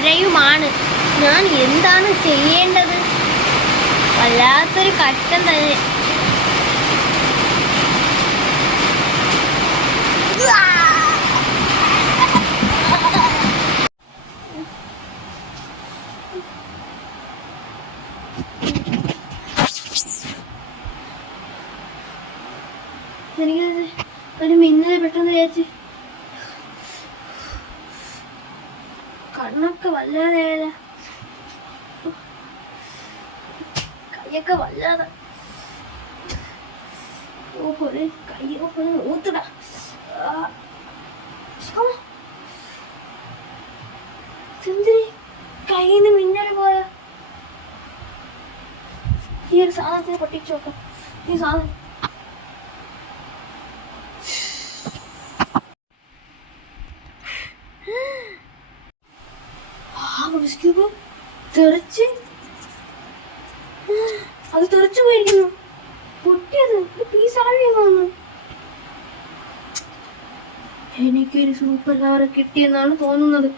മഴയുമാണ്. ഞാൻ എന്താണ് ചെയ്യേണ്ടത്? വല്ലാത്തൊരു കഷ്ടം തന്നെ. എനിക്ക് ഒരു മിന്നൽ പെട്ടെന്ന് വിചാരിച്ച് കണ്ണൊക്കെ വല്ലാതെ, കൈയൊക്കെ വല്ലാതെ കൈയൊക്കെ ഊത്തിടാ. എന്തിന് കയ്യിന്ന് മിന്നല് പോയ? ഈ ഒരു സാധനത്തിന് പൊട്ടിച്ചു നോക്കാം. ഈ സാധനം തെറിച്ച്, അത് തെറിച്ചു പോയിരിക്കുന്നു. പൊട്ടിയത് പീസാഴിയെന്നു. എനിക്കൊരു സൂപ്പർ പവർ കിട്ടിയെന്നാണ് തോന്നുന്നത്.